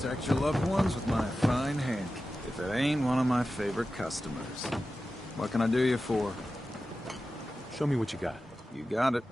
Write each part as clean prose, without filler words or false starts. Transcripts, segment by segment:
Protect your loved ones with my fine hand. If it ain't one of my favorite customers. What can I do you for? Show me what you got. You got it.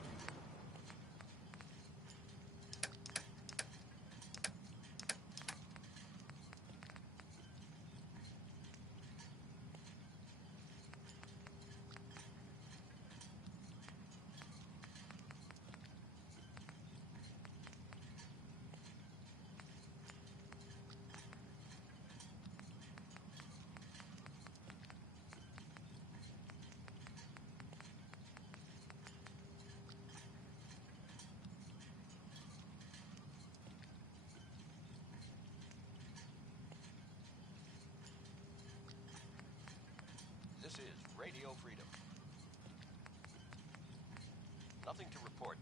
This is Radio Freedom. Nothing to report.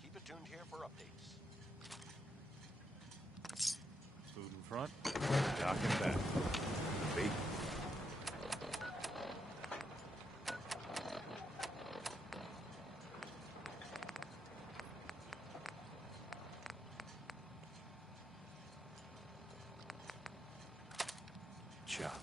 Keep it tuned here for updates. Food in front, dock in back. Bait. Chop.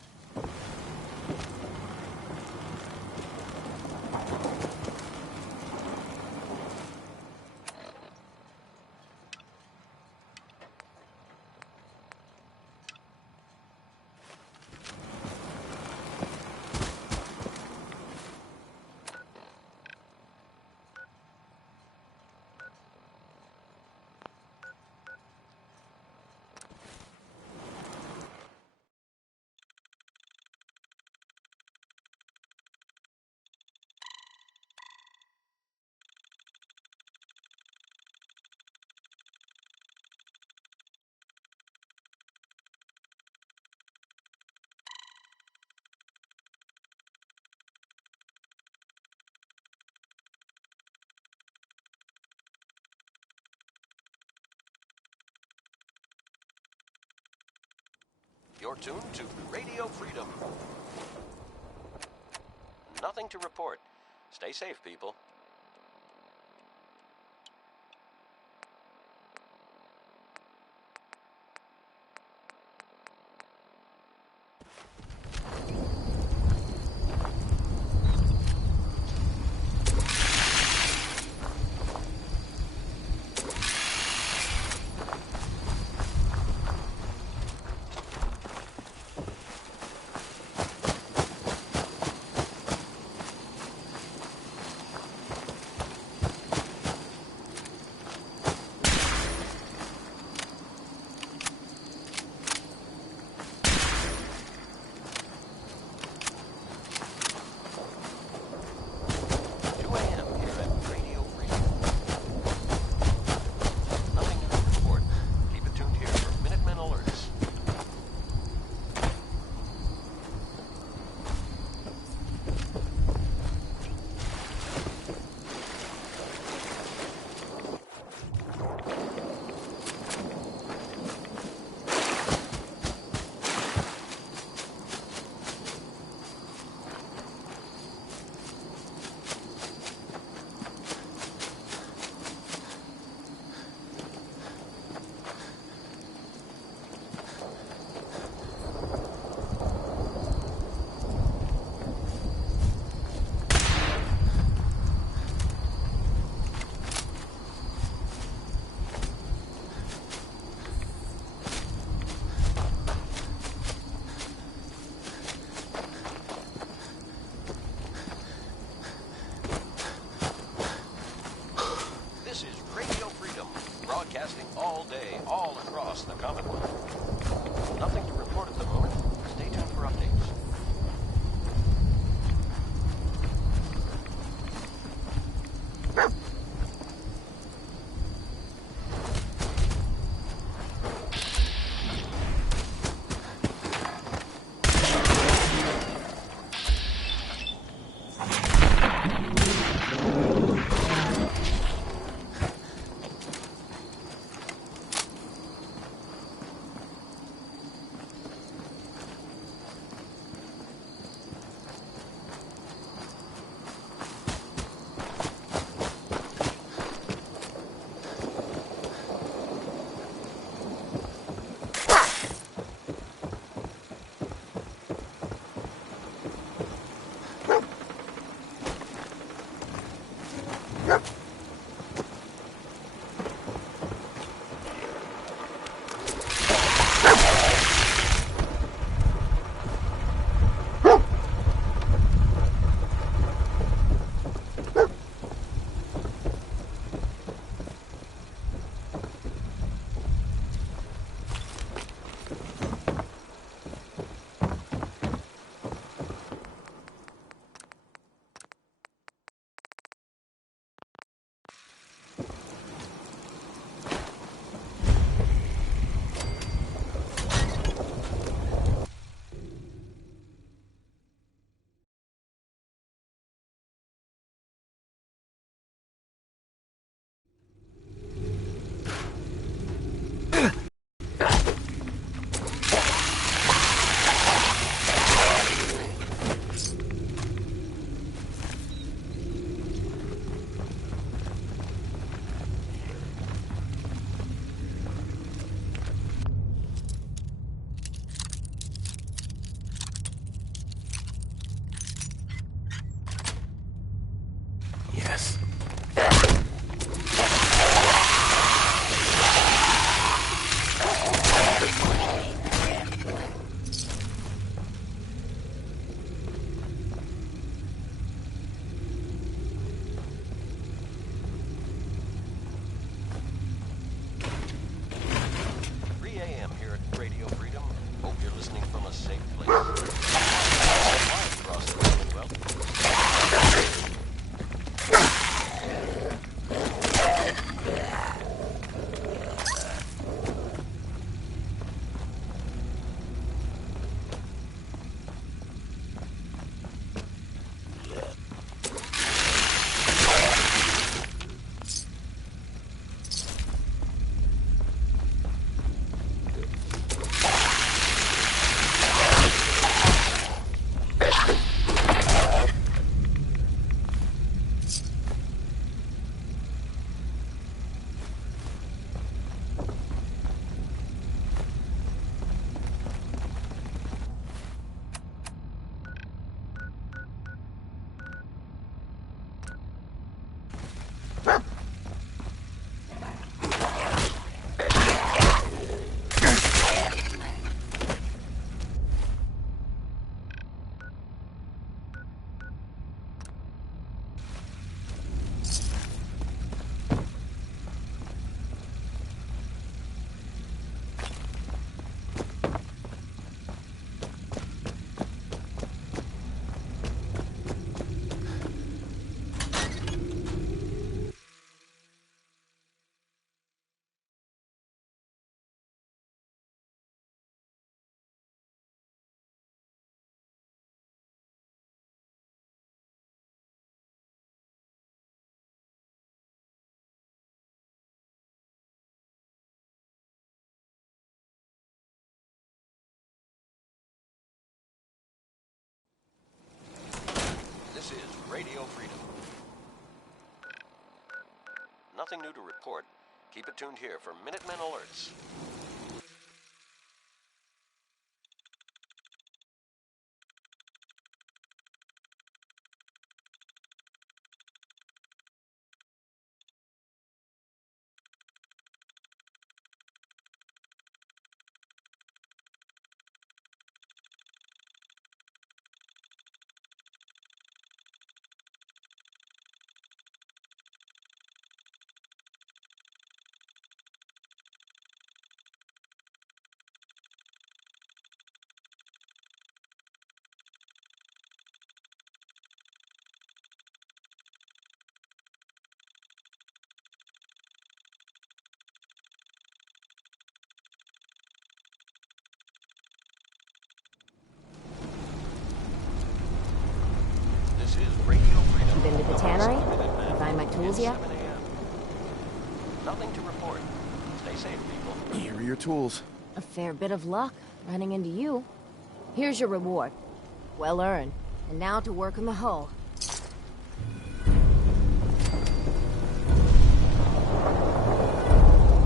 You're tuned to Radio Freedom. Nothing to report. Stay safe, people. Broadcasting all day, all across the Commonwealth. Nothing to report at the moment. Stay tuned for updates. Radio Freedom. Nothing new to report. Keep it tuned here for Minutemen alerts. This is Radio Freedom. You been to the tannery? Find my tools yet? 7 a.m. Nothing to report. Stay safe, people. Here are your tools. A fair bit of luck running into you. Here's your reward. Well earned. And now to work on the hull.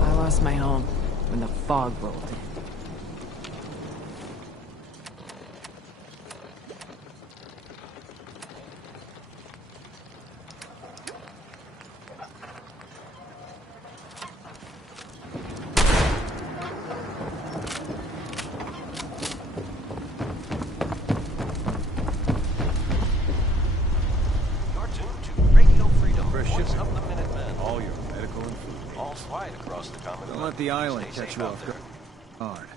I lost my home when the fog rolled in. You're tuned to Radio Freedom. Fresh Voice shipping. of the Minutemen. All your medical and food. All flight across the Commonwealth. Don't let the island Stay catch safe you out off there. guard. Hard.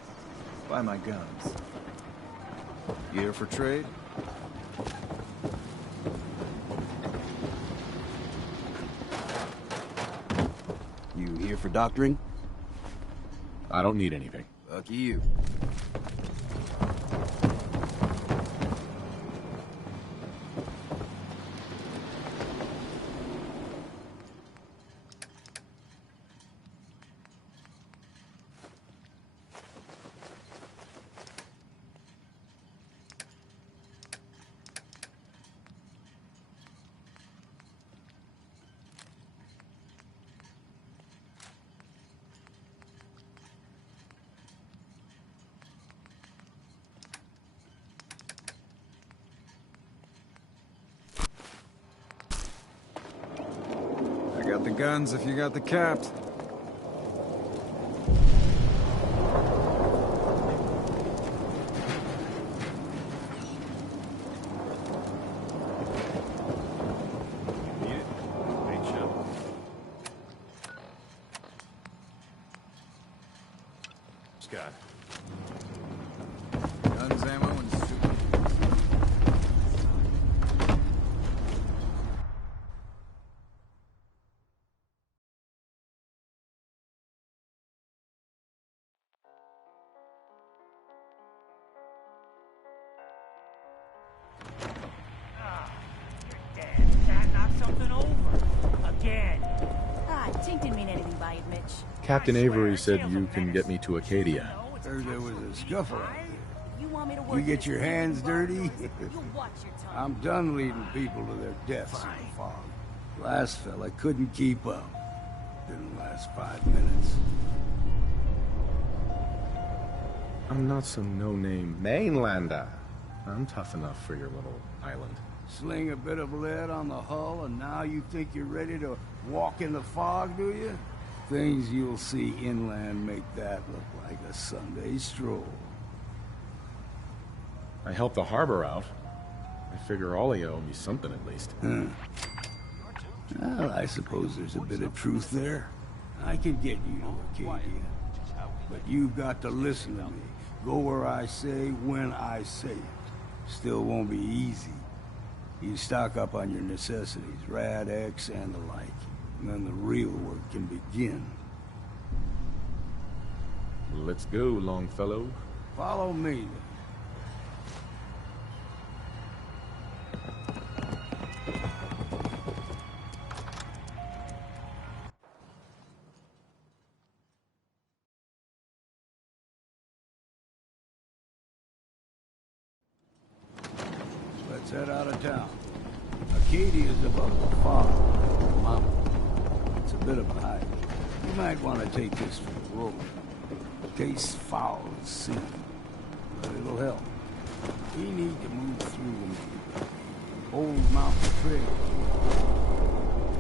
Buy my guns. You here for trade? You here for doctoring? I don't need anything. Lucky you. I got the guns if you got the caps. Need it? Ain't show. Scott. Guns, ammo, and suit. Cat knocked something over. Again. Ah, Tink didn't mean anything by it, Mitch. Captain I swear, Avery said tales you of can menace. get me to Acadia. No, it's Heard there was a scuffle out You want me to You work get in your a hands sleeping bar? dirty? You watch your tongue. I'm done leading people to their deaths in the fog. Last fella couldn't keep up. Didn't last 5 minutes. I'm not some no-name mainlander. I'm tough enough for your little island. Sling a bit of lead on the hull, and now you think you're ready to walk in the fog, do you? Things you'll see inland make that look like a Sunday stroll. I helped the harbor out. I figure all of you owe me something at least. Well, I suppose there's a bit of truth there. I could get you to Acadia. But you've got to listen to me. Go where I say, when I say it. Still won't be easy. You stock up on your necessities, Rad X and the like. And then the real work can begin. Let's go, Longfellow. Follow me, then. Let's head out of town. Acadia's above the fog, the mountain. It's a bit of a hike. You might want to take this for the road. Tastes foul as sin, but it'll help. We need to move through the old mountain trail.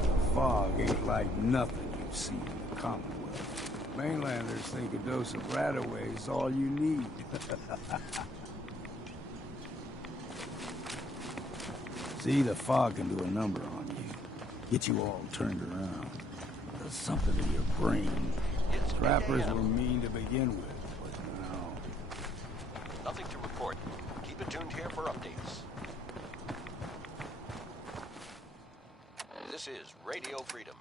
The fog ain't like nothing you've seen in the Commonwealth. Mainlanders think a dose of Radaway is all you need. See, the fog can do a number on you. Get you all turned around. Does something to your brain. Trappers were mean to begin with, but now... Nothing to report. Keep it tuned here for updates. This is Radio Freedom.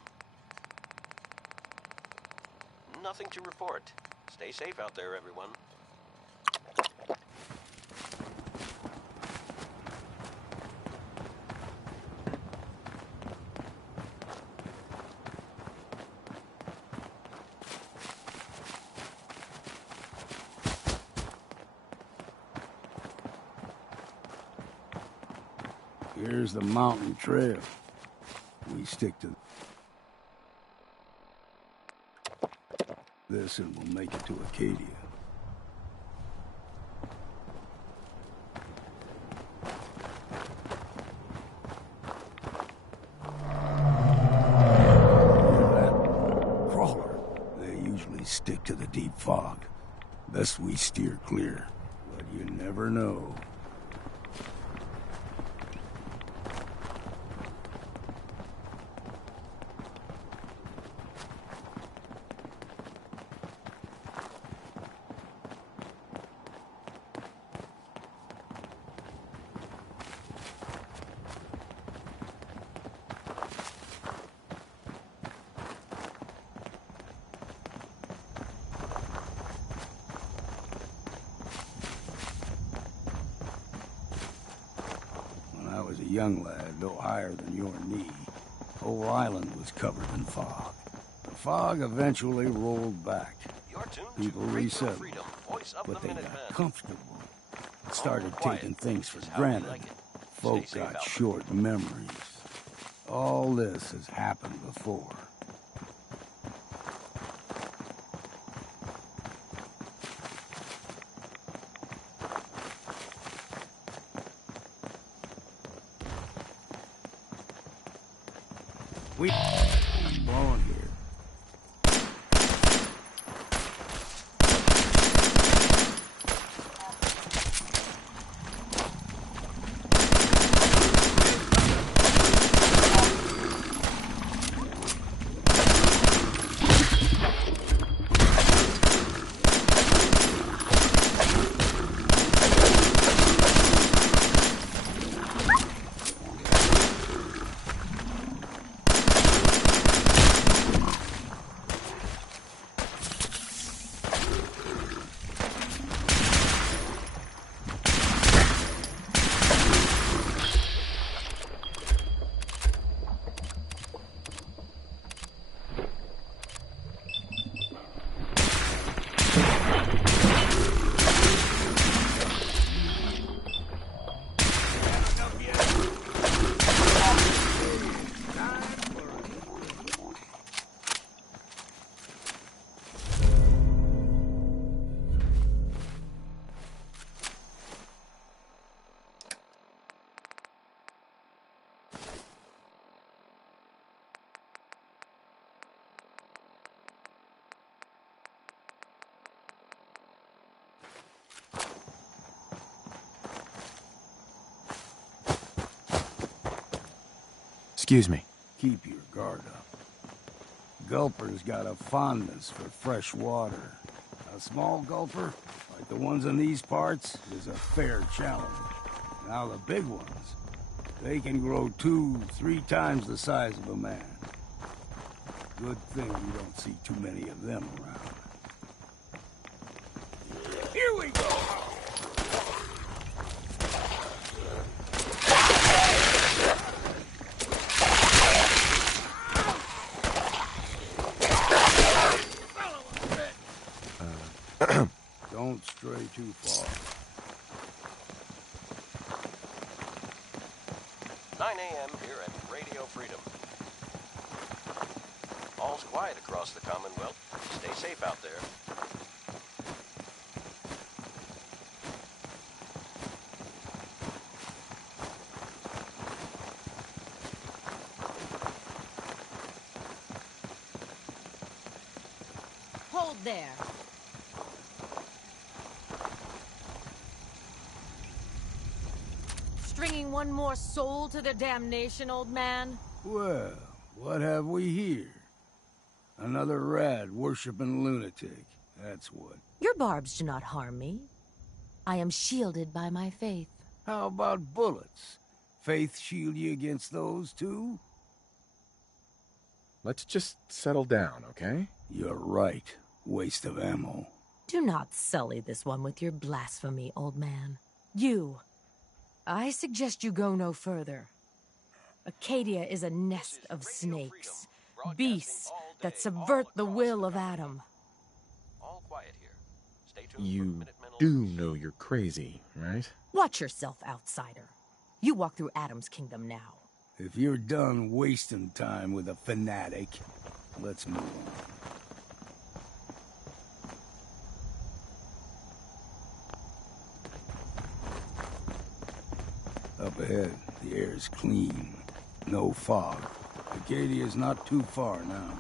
Nothing to report. Stay safe out there, everyone. Here's the mountain trail. We stick to this and we'll make it to Acadia. That crawler, they usually stick to the deep fog. Best we steer clear, but you never know. Young lad, no higher than your knee. Whole island was covered in fog. The fog eventually rolled back. People resettled, but they got comfortable. Started taking things for granted. Folk got short memories. All this has happened before. I'm blowing here. Excuse me. Keep your guard up. Gulper's got a fondness for fresh water. A small gulper, like the ones in these parts, is a fair challenge. Now the big ones, they can grow 2-3 times the size of a man. Good thing you don't see too many of them around. Here we go! Don't stray too far. 9 a.m. here at Radio Freedom. All's quiet across the Commonwealth. Stay safe out there. Hold there. Stringing one more soul to their damnation, old man? Well, what have we here? Another rad worshipping lunatic. That's what. Your barbs do not harm me. I am shielded by my faith. How about bullets? Faith shield you against those too? Let's just settle down, okay? You're right. Waste of ammo. Do not sully this one with your blasphemy, old man. You. I suggest you go no further. Acadia is a nest of snakes, beasts that subvert the will of Adam. All quiet here. Stay tuned for You Minutemen do alerts. know you're crazy, right? Watch yourself, outsider. You walk through Adam's kingdom now. If you're done wasting time with a fanatic, let's move on. Up ahead, the air is clean. No fog. Acadia's not too far now.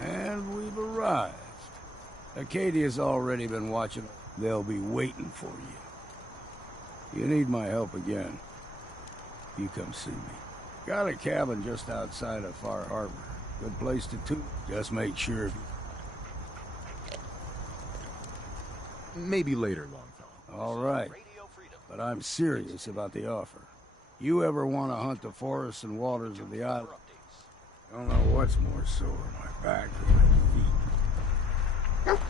And we've arrived. Acadia's already been watching. They'll be waiting for you. You need my help again, you come see me. Got a cabin just outside of Far Harbor. Good place to toot. Just make sure. Maybe later, Longfellow. All right, Radio Freedom. but I'm serious about the offer. You ever want to hunt the forests and waters of the island? Updates. Don't know what's more sore, my back or my feet.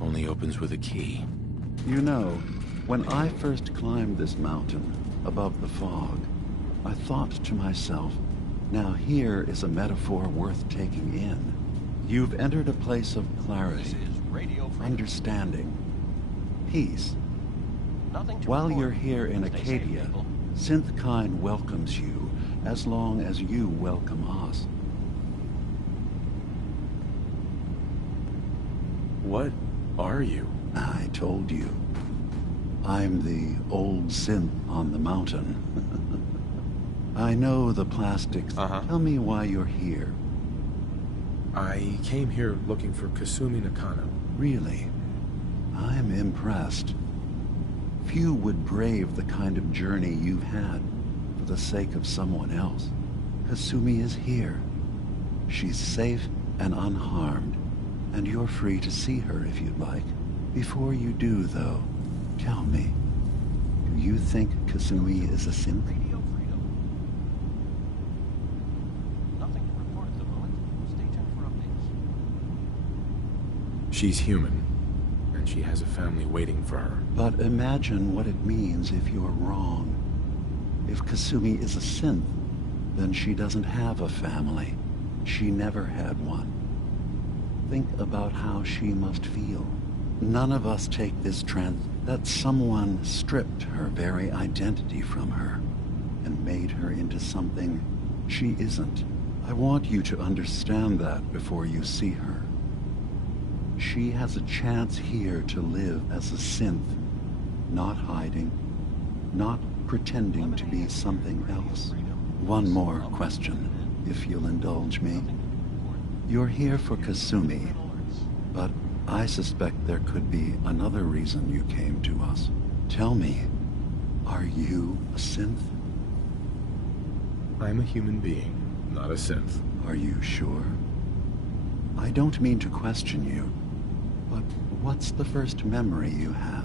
Only opens with a key. You know, when I first climbed this mountain above the fog, I thought to myself, now here is a metaphor worth taking in. You've entered a place of This clarity, is Radio Freedom. understanding, peace. Nothing to While report. you're here in Stay safe, Acadia, people. Synthkind welcomes you as long as you welcome us. What are you? I told you. I'm the old synth on the mountain. I know the plastics. Uh-huh. Tell me why you're here. I came here looking for Kasumi Nakano. Really? I'm impressed. Few would brave the kind of journey you've had for the sake of someone else. Kasumi is here. She's safe and unharmed, and you're free to see her if you'd like. Before you do, though, tell me, do you think Kasumi is a synth? Radio Freedom. Nothing to report at the moment. Stay tuned for updates. She's human, and she has a family waiting for her. But imagine what it means if you're wrong. If Kasumi is a synth, then she doesn't have a family. She never had one. Think about how she must feel. none of us take this trend that someone stripped her very identity from her and made her into something she isn't. I want you to understand that before you see her. She has a chance here to live as a synth, not hiding, not pretending to be something else. One more question, if you'll indulge me. You're here for Kasumi, but I suspect there could be another reason you came to us. Tell me, are you a synth? I'm a human being, not a synth. Are you sure? I don't mean to question you, but what's the first memory you have?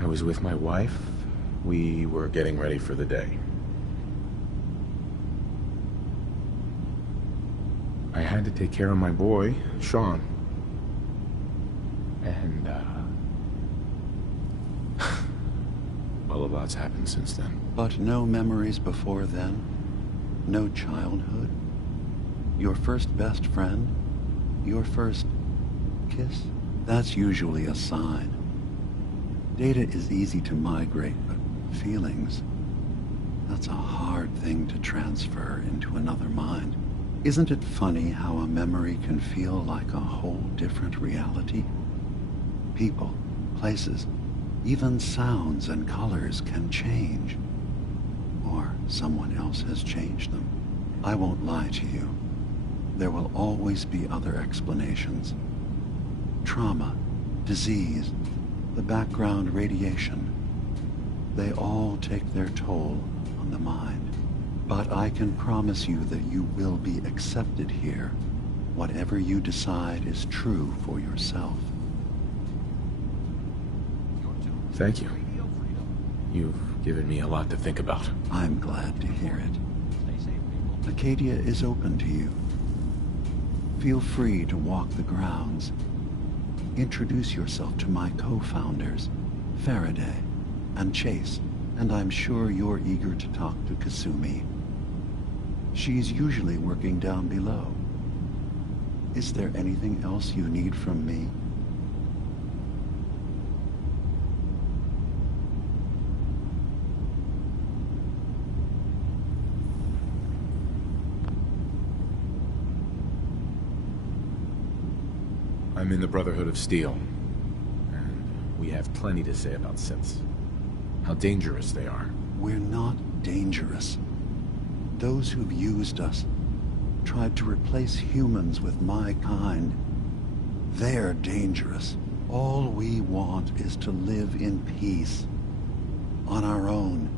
I was with my wife. We were getting ready for the day. I had to take care of my boy, Sean. And, well, a lot's happened since then. But no memories before then? No childhood? Your first best friend? Your first kiss? That's usually a sign. Data is easy to migrate, but feelings, that's a hard thing to transfer into another mind. Isn't it funny how a memory can feel like a whole different reality? People, places, even sounds and colors can change. Or someone else has changed them. I won't lie to you. There will always be other explanations. Trauma, disease, the background radiation. They all take their toll on the mind. But I can promise you that you will be accepted here, whatever you decide is true for yourself. Thank you. You've given me a lot to think about. I'm glad to hear it. Acadia is open to you. Feel free to walk the grounds. Introduce yourself to my co-founders, Faraday and Chase, and I'm sure you're eager to talk to Kasumi. She's usually working down below. Is there anything else you need from me? I'm in the Brotherhood of Steel, and we have plenty to say about synths. How dangerous they are. We're not dangerous. Those who've used us, tried to replace humans with my kind, they're dangerous. All we want is to live in peace, on our own.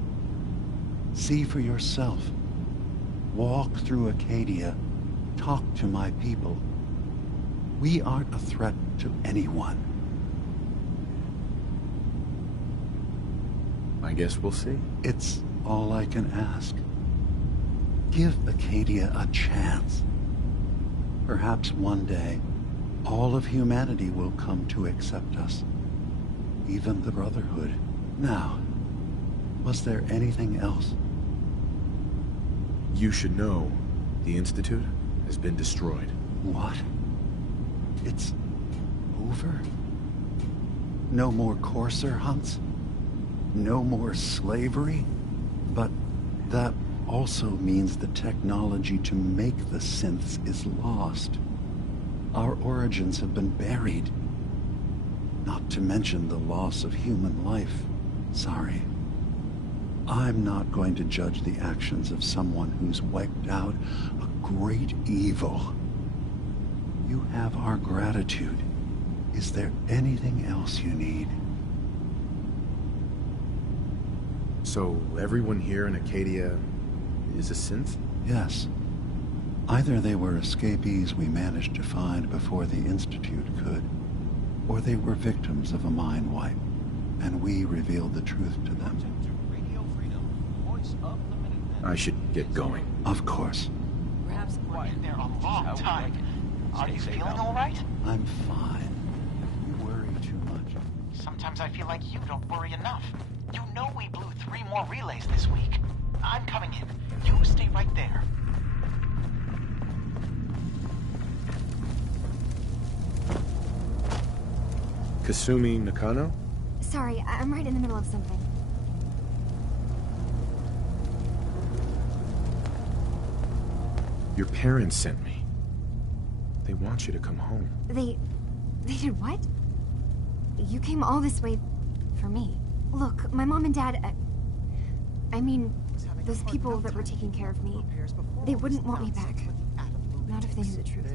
See for yourself. Walk through Acadia, talk to my people. We aren't a threat to anyone. I guess we'll see. It's all I can ask. Give Acadia a chance. Perhaps one day, all of humanity will come to accept us. Even the Brotherhood. Now, was there anything else? You should know, the Institute has been destroyed. What? It's over? No more courser hunts? No more slavery? But that also means the technology to make the synths is lost. Our origins have been buried. Not to mention the loss of human life. Sorry. I'm not going to judge the actions of someone who's wiped out a great evil. You have our gratitude. Is there anything else you need? So everyone here in Acadia is a synth? Yes. Either they were escapees we managed to find before the Institute could, or they were victims of a mind wipe, and we revealed the truth to them. I should get going. Of course. Perhaps we're in there a long time. Are you feeling all right? I'm fine. You worry too much. Sometimes I feel like you don't worry enough. You know we blew 3 more relays this week. I'm coming in. You stay right there. Kasumi Nakano? Sorry, I'm right in the middle of something. Your parents sent me. They want you to come home. They did what? You came all this way for me. Look, my mom and dad, I mean, those people that were taking care of me, they wouldn't want me back. Not if they knew the truth.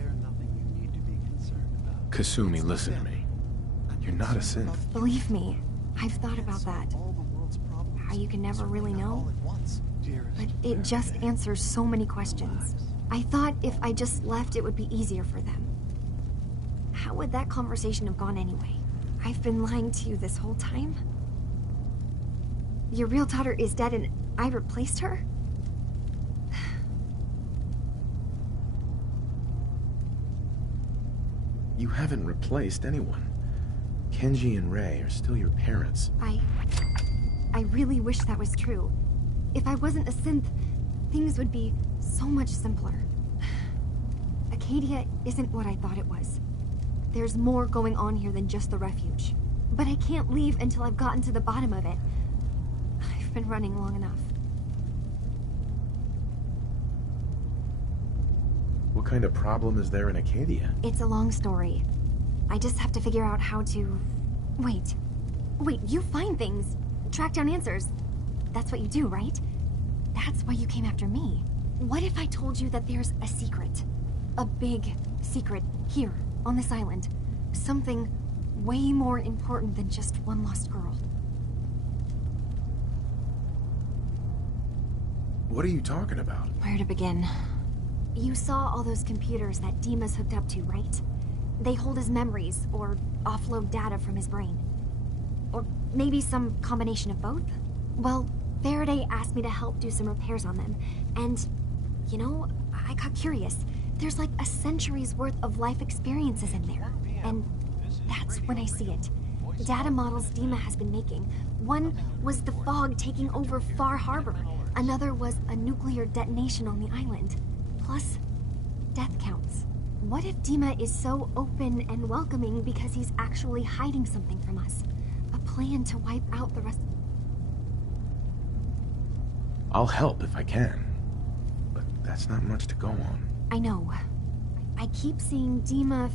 Kasumi, listen to me. You're not a synth. Believe me, I've thought about that. How you can never really know. But it just answers so many questions. I thought if I just left, it would be easier for them. How would that conversation have gone anyway? I've been lying to you this whole time? Your real daughter is dead and I replaced her? You haven't replaced anyone. Kenji and Rei are still your parents. I really wish that was true. If I wasn't a synth, things would be so much simpler. Acadia isn't what I thought it was. There's more going on here than just the refuge. But I can't leave until I've gotten to the bottom of it. I've been running long enough. What kind of problem is there in Acadia? It's a long story. I just have to figure out how to... Wait, you find things. Track down answers. That's what you do, right? That's why you came after me. What if I told you that there's a secret? A big secret here, on this island. Something way more important than just one lost girl. What are you talking about? Where to begin? You saw all those computers that Dima's hooked up to, right? They hold his memories, or offload data from his brain. Or maybe some combination of both? Well, Faraday asked me to help do some repairs on them, and, you know, I got curious. There's like a century's worth of life experiences in there, and that's when I see it. Data models Dima has been making. One was the fog taking over Far Harbor. Another was a nuclear detonation on the island. Plus, death counts. What if Dima is so open and welcoming because he's actually hiding something from us? A plan to wipe out the rest... I'll help if I can. But that's not much to go on. I know. I keep seeing Dima,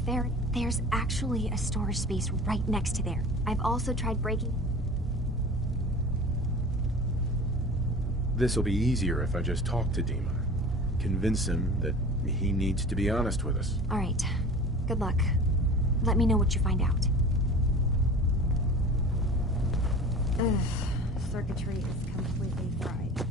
There's actually a storage space right next to there. I've also tried breaking... This'll be easier if I just talk to Dima. Convince him that he needs to be honest with us. All right. Good luck. Let me know what you find out. Ugh. Circuitry is completely fried.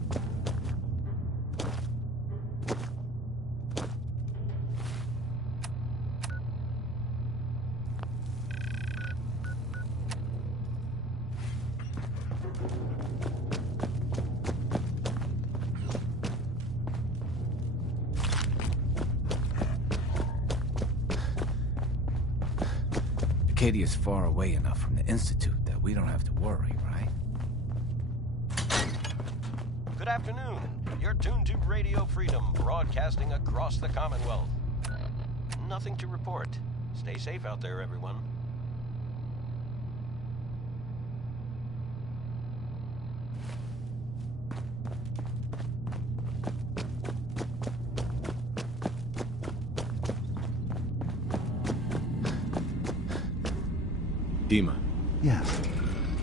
Acadia's far away enough from the Institute that we don't have to worry, right? Good afternoon. You're tuned to Radio Freedom, broadcasting across the Commonwealth. Nothing to report. Stay safe out there, everyone. Dima. Yes.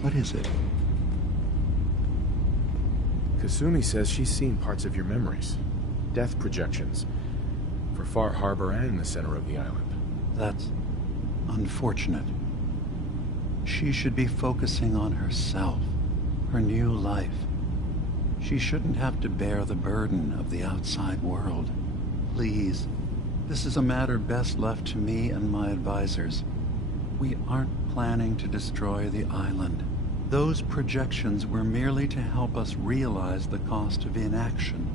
What is it? Kasumi says she's seen parts of your memories. Death projections. For Far Harbor and the center of the island. That's unfortunate. She should be focusing on herself, her new life. She shouldn't have to bear the burden of the outside world. Please, this is a matter best left to me and my advisors. We aren't planning to destroy the island. Those projections were merely to help us realize the cost of inaction.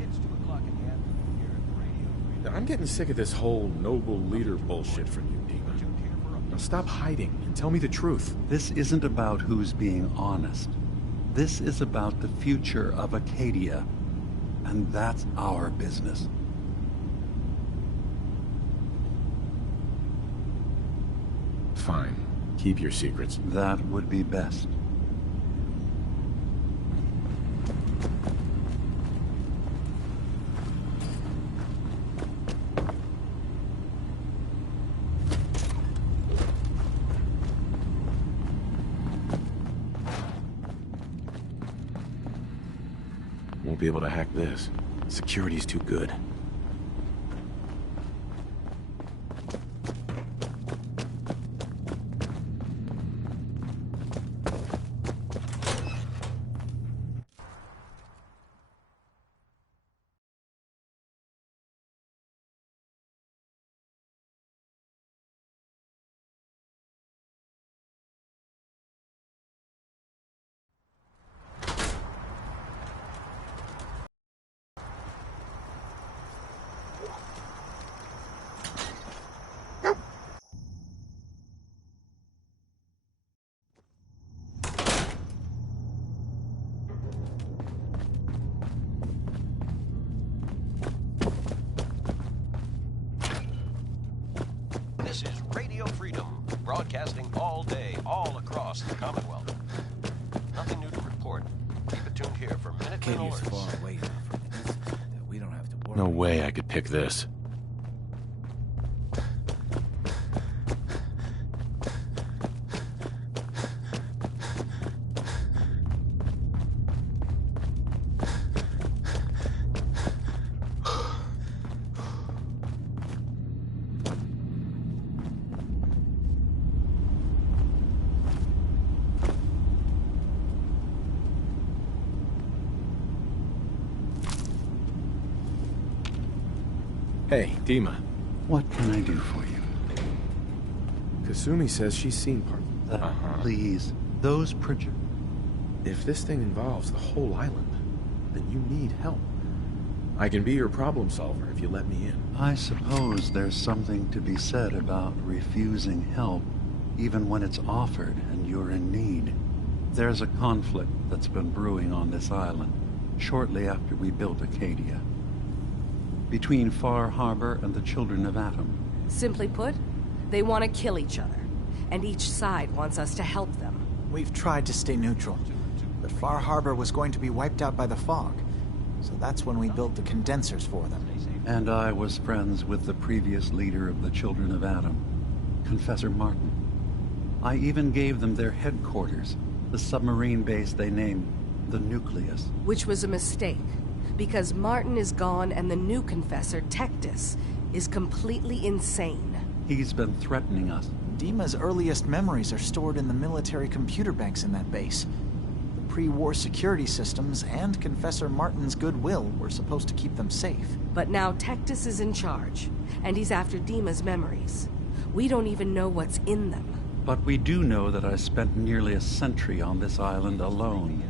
It's 2 o'clock in the afternoon here at the Radio. I'm getting sick of this whole noble leader bullshit from you, Dima. Now stop hiding and tell me the truth. This isn't about who's being honest. This is about the future of Acadia. And that's our business. fine. Keep your secrets. That would be best. Won't be able to hack this. Security's too good. This is Radio Freedom, broadcasting all day, all across the Commonwealth. Nothing new to report. Keep it tuned here for minute Acadia's alerts. far away enough from the institute that we don't have to worry. No way I could pick this. Hey, Dima. What can I do for you? Kasumi says she's seen part. Please, those project. If this thing involves the whole island, then you need help. I can be your problem solver if you let me in. I suppose there's something to be said about refusing help, even when it's offered and you're in need. There's a conflict that's been brewing on this island, shortly after we built Acadia, between Far Harbor and the Children of Atom. Simply put, they want to kill each other, and each side wants us to help them. We've tried to stay neutral, but Far Harbor was going to be wiped out by the fog, so that's when we built the condensers for them. And I was friends with the previous leader of the Children of Atom, Confessor Martin. I even gave them their headquarters, the submarine base they named the Nucleus. Which was a mistake, because Martin is gone and the new Confessor, Tectus, is completely insane. He's been threatening us. Dima's earliest memories are stored in the military computer banks in that base. The pre-war security systems and Confessor Martin's goodwill were supposed to keep them safe. But now Tectus is in charge, and he's after Dima's memories. We don't even know what's in them. But we do know that I spent nearly a century on this island alone.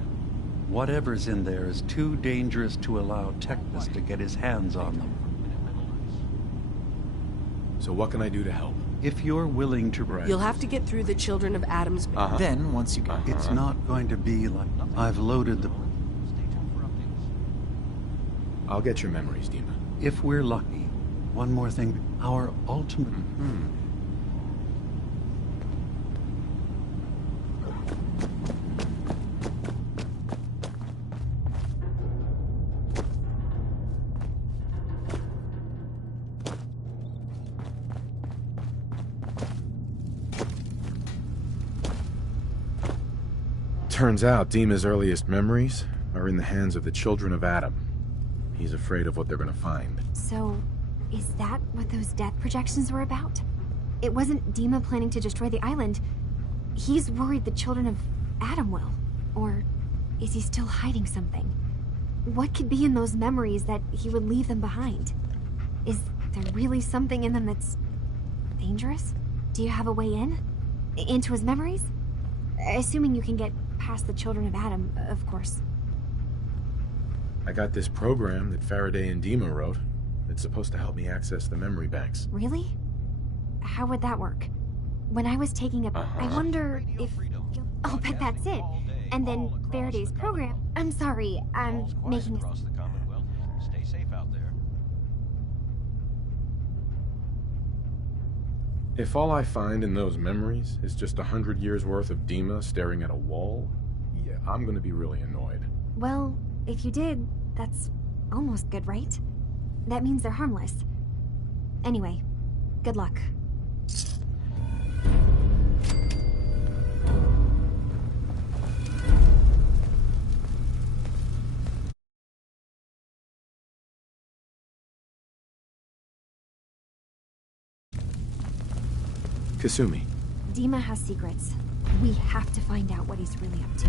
Whatever's in there is too dangerous to allow Tectus to get his hands on them. So what can I do to help? If you're willing to write... You'll have to get through the Children of Atom's... Then, once you get... It's not going to be like... I've loaded the... I'll get your memories, Dima. If we're lucky, one more thing, our ultimate... Turns out Dima's earliest memories are in the hands of the Children of Atom. He's afraid of what they're gonna find. So, is that what those death projections were about? It wasn't Dima planning to destroy the island. He's worried the Children of Atom will. Or is he still hiding something? What could be in those memories that he would leave them behind? Is there really something in them that's dangerous? Do you have a way in? Into his memories? Assuming you can get past the Children of Atom, of course. I got this program that Faraday and Dima wrote. It's supposed to help me access the memory banks. Really? How would that work? When I was taking a... I wonder if... I'll bet that's it. And then Faraday's program... I'm sorry, I'm making a... Across the Commonwealth. Stay safe out there. If all I find in those memories is just 100 years worth of Dima staring at a wall, yeah, I'm gonna be really annoyed. Well, if you did, that's almost good, right? That means they're harmless. Anyway, good luck. Kasumi. Dima has secrets. We have to find out what he's really up to.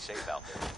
Safe out there.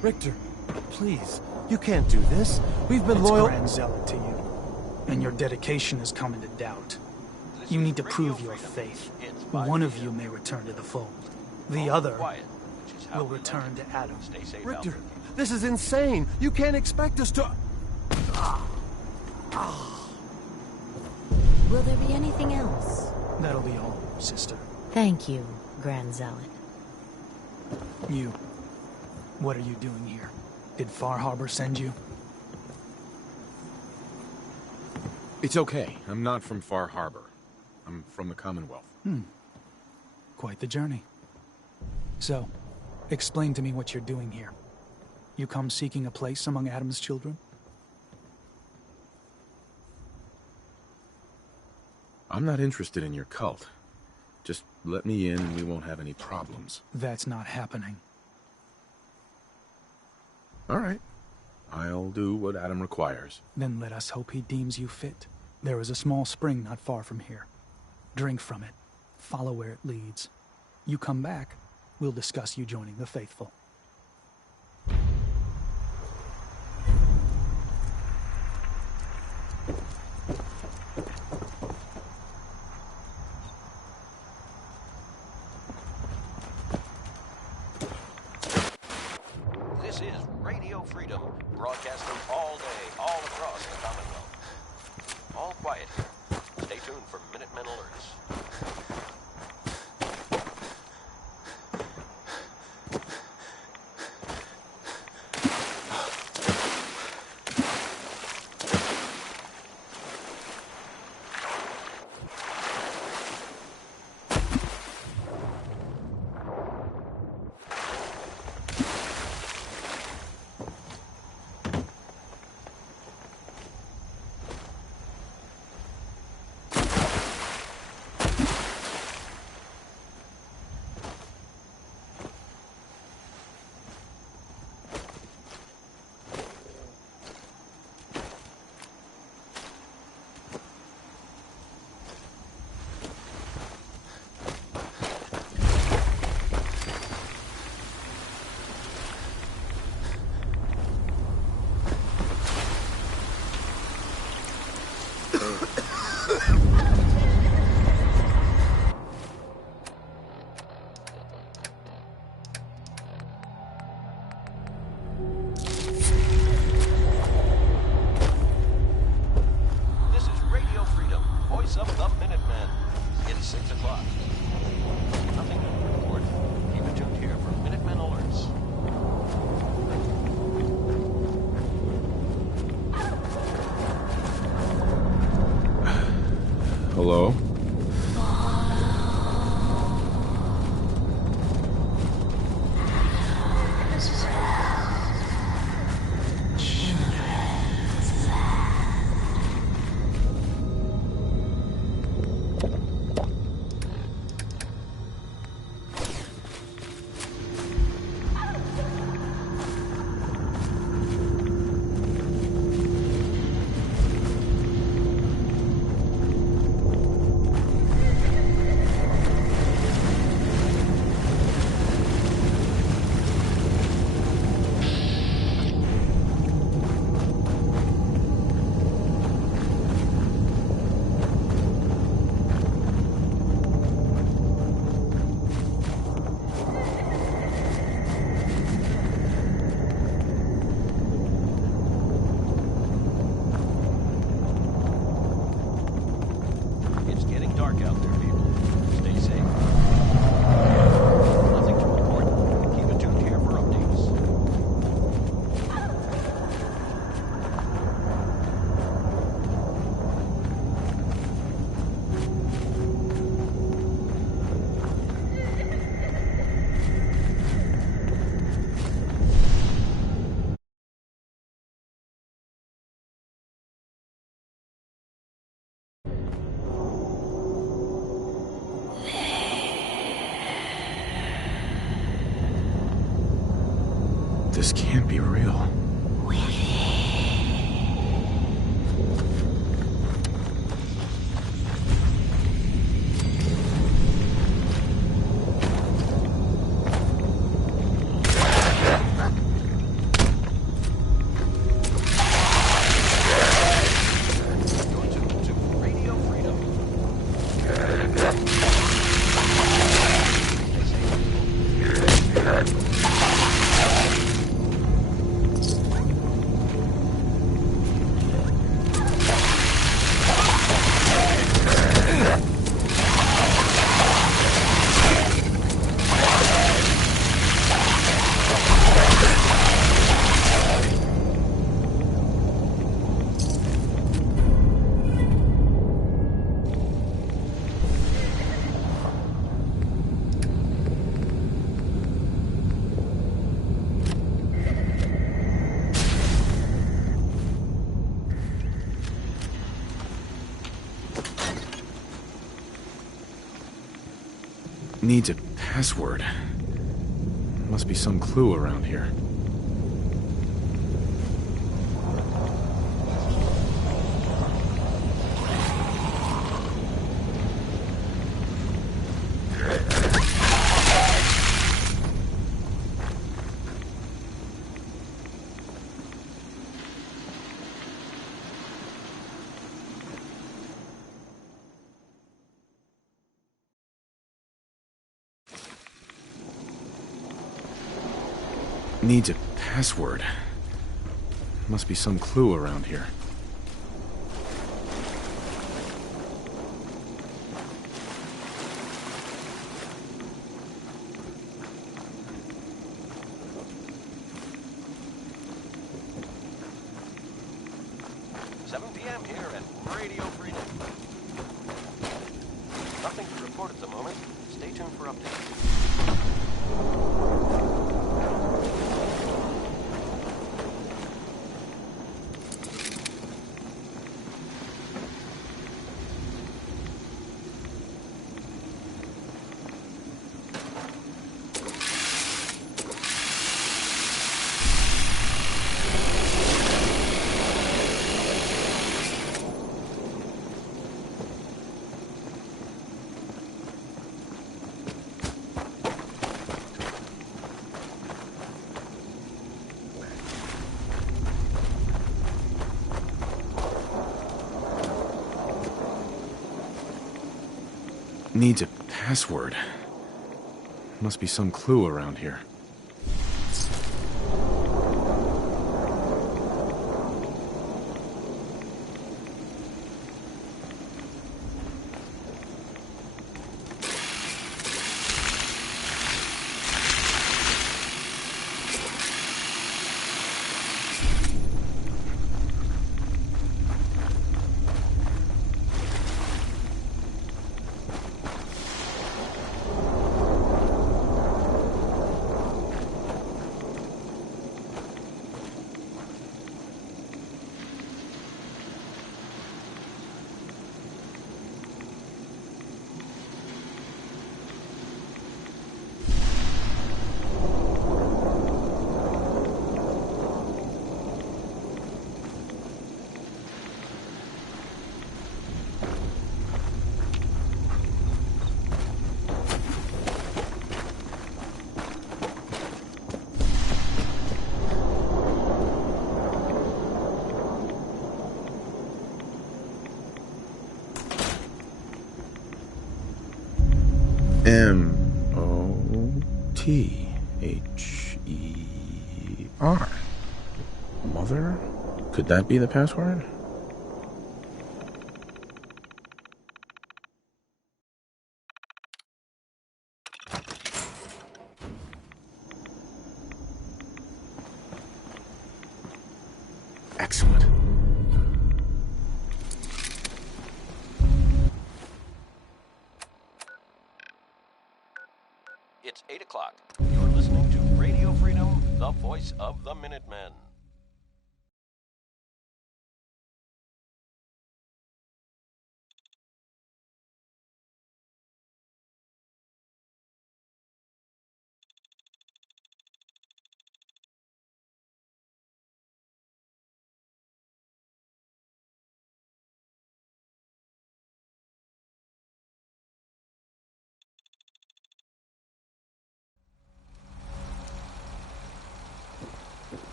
Richter, please. You can't do this. We've been loyal... It's Grand Zealot to you, and your dedication has come into doubt. You need to prove your faith. One of you may return to the fold. The other will return to Adam. Richter, this is insane. You can't expect us to... Will there be anything else? That'll be all, sister. Thank you, Grand Zealot. You. What are you doing here? Did Far Harbor send you? It's okay. I'm not from Far Harbor. I'm from the Commonwealth. Quite the journey. So, explain to me what you're doing here. You come seeking a place among Adam's children? I'm not interested in your cult. Just let me in and we won't have any problems. That's not happening. All right. I'll do what Adam requires. Then let us hope he deems you fit. There is a small spring not far from here. Drink from it. Follow where it leads. You come back, we'll discuss you joining the faithful. This is Radio Freedom, broadcasting all day, all across the Commonwealth. All quiet here. Stay tuned for Minutemen alerts. Hello? This can't be real. Needs a password. Must be some clue around here. Needs a password. Must be some clue around here. PM here at Radio Freedom. Nothing to report at the moment. Stay tuned for updates. Needs a password. Must be some clue around here. M-O-T-H-E-R. Mother? Could that be the password? Excellent. It's 8 o'clock. You're listening to Radio Freedom, the voice of the Minutemen.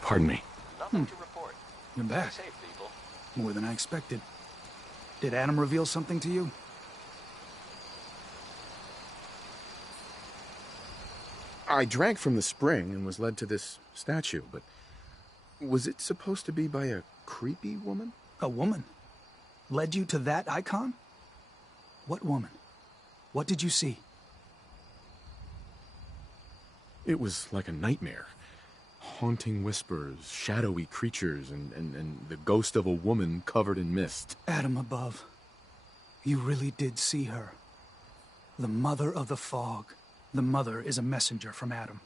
Pardon me. Nothing to report. You're back. Stay safe, people. More than I expected. Did Adam reveal something to you? I drank from the spring and was led to this statue, but was it supposed to be by a creepy woman? A woman? Led you to that icon? What woman? What did you see? It was like a nightmare. Haunting whispers, shadowy creatures, and the ghost of a woman covered in mist. Adam above. You really did see her. The Mother of the Fog. The Mother is a messenger from Adam.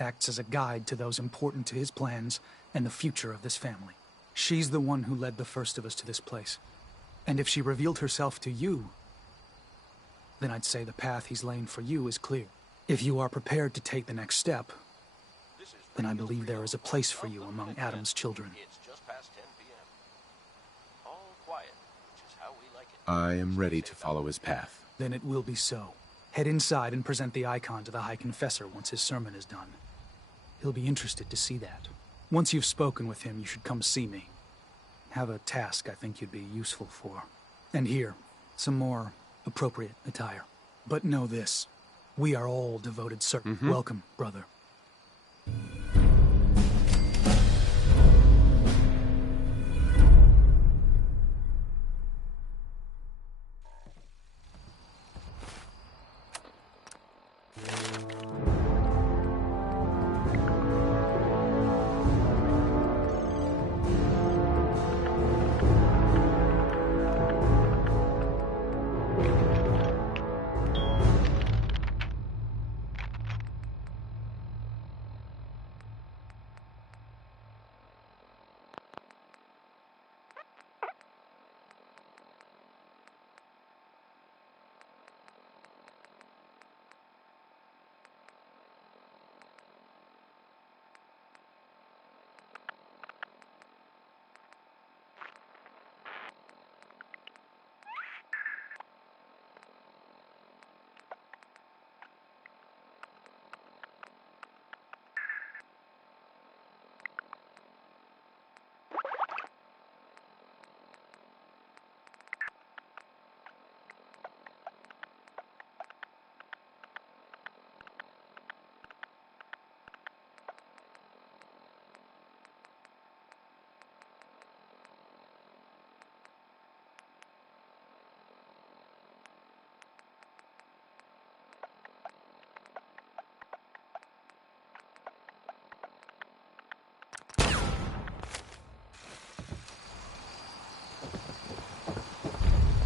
Acts as a guide to those important to his plans and the future of this family. She's the one who led the first of us to this place. And if she revealed herself to you, then I'd say the path he's laying for you is clear. If you are prepared to take the next step, then I believe there is a place for you among Adam's children. It's just past 10 p.m. All quiet, which is how we like it. I am ready to follow his path. Then it will be so. Head inside and present the icon to the High Confessor once his sermon is done. He'll be interested to see that. Once you've spoken with him, you should come see me. Have a task I think you'd be useful for. And here, some more appropriate attire. But know this, we are all devoted servants. Welcome, brother.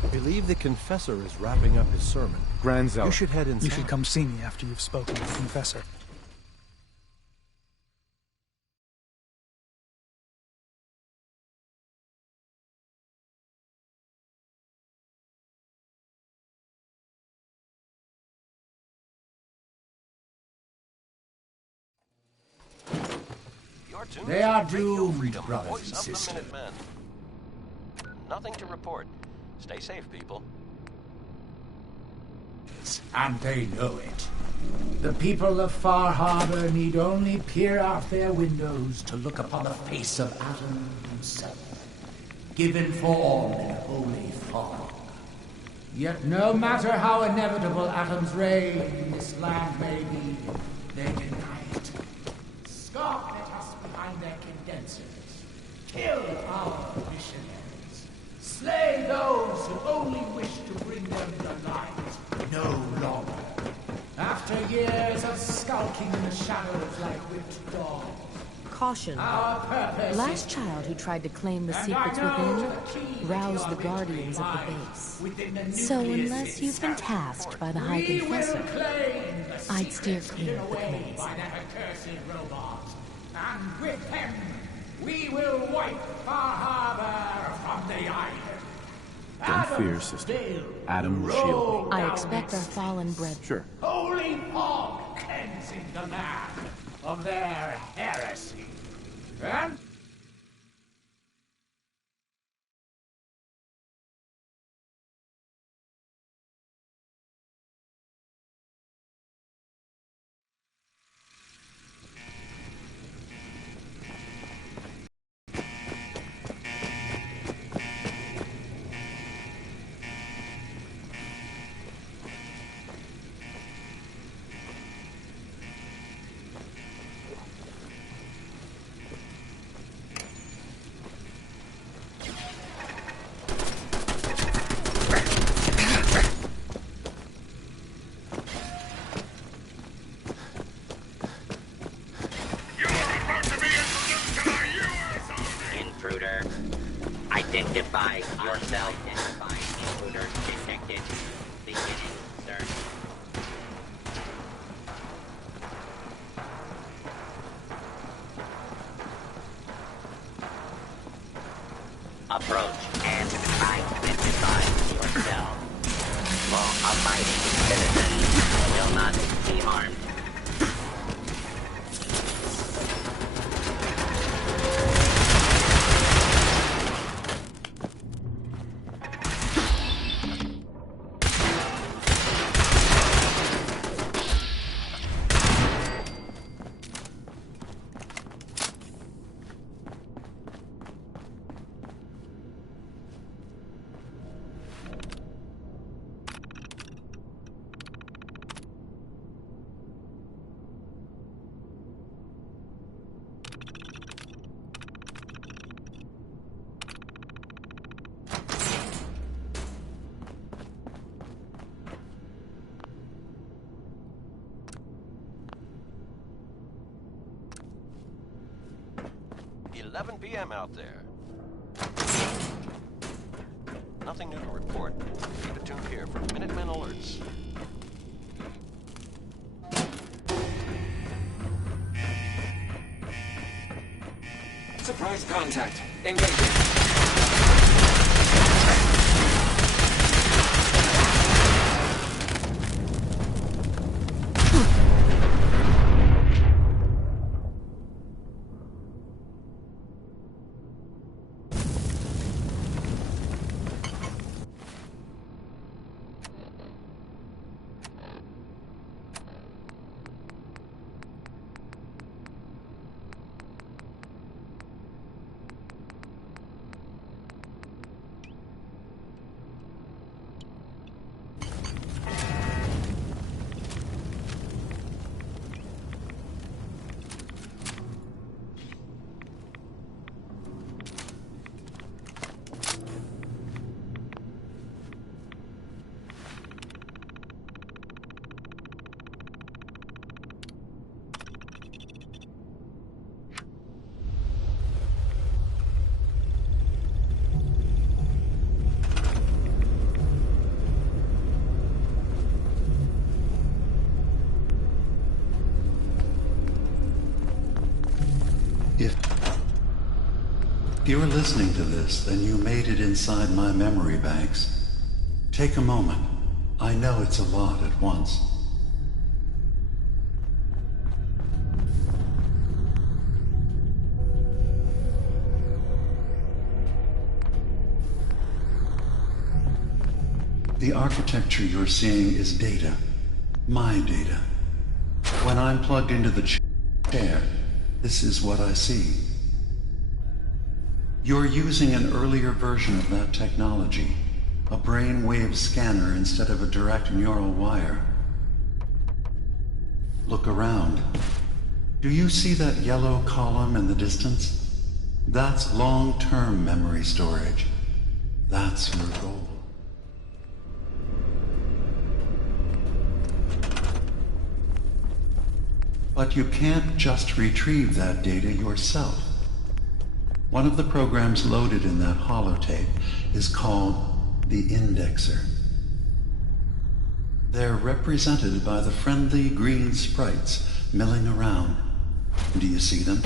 I believe the Confessor is wrapping up his sermon. Grand Zealot. You should head inside. You should come see me after you've spoken with the Confessor. They are doomed, brothers and sisters. Nothing to report. Stay safe, people. And they know it. The people of Far Harbor need only peer out their windows to look upon the face of Adam himself, given form in holy fog. Yet no matter how inevitable Adam's reign in this land may be, they deny it. Scoff at us behind their condensers. Kill our missionaries. Slay those who only wish to bring them the light no longer. After years of skulking in the shadows like whipped dogs. Caution. Our purpose Last child who tried to claim the secrets within roused the guardians of the base. So unless you've been tasked by the High Confessor, I'd steer clear of the commands. And with him, we will wipe Far Harbor from the island. Don't fear, sister. Adam will shield me. I expect our fallen brethren. Sure. Holy fog cleansing the land of their heresy. And Identify yourself. Intruder detected. Beginning search. Approach and identify yourself. Law abiding 11 p.m. out there. Nothing new to report. Keep it tuned here for Minutemen alerts. Surprise contact. Engaging. If you're listening to this, then you made it inside my memory banks. Take a moment. I know it's a lot at once. The architecture you're seeing is data. My data. When I'm plugged into the chair, this is what I see. You're using an earlier version of that technology, a brainwave scanner instead of a direct neural wire. Look around. Do you see that yellow column in the distance? That's long-term memory storage. That's your goal. But you can't just retrieve that data yourself. One of the programs loaded in that holotape is called the Indexer. They're represented by the friendly green sprites milling around. Do you see them?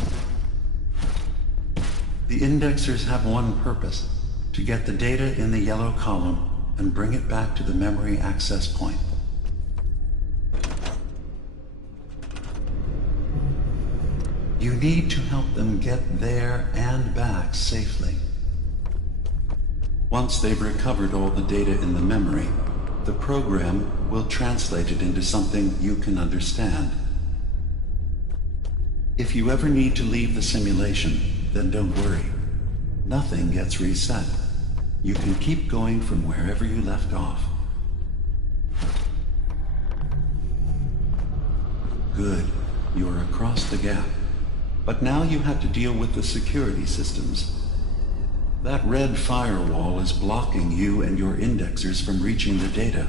The Indexers have one purpose: to get the data in the yellow column and bring it back to the memory access point. You need to help them get there and back safely. Once they've recovered all the data in the memory, the program will translate it into something you can understand. If you ever need to leave the simulation, then don't worry. Nothing gets reset. You can keep going from wherever you left off. Good. You're across the gap. But now you have to deal with the security systems. That red firewall is blocking you and your indexers from reaching the data.